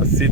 80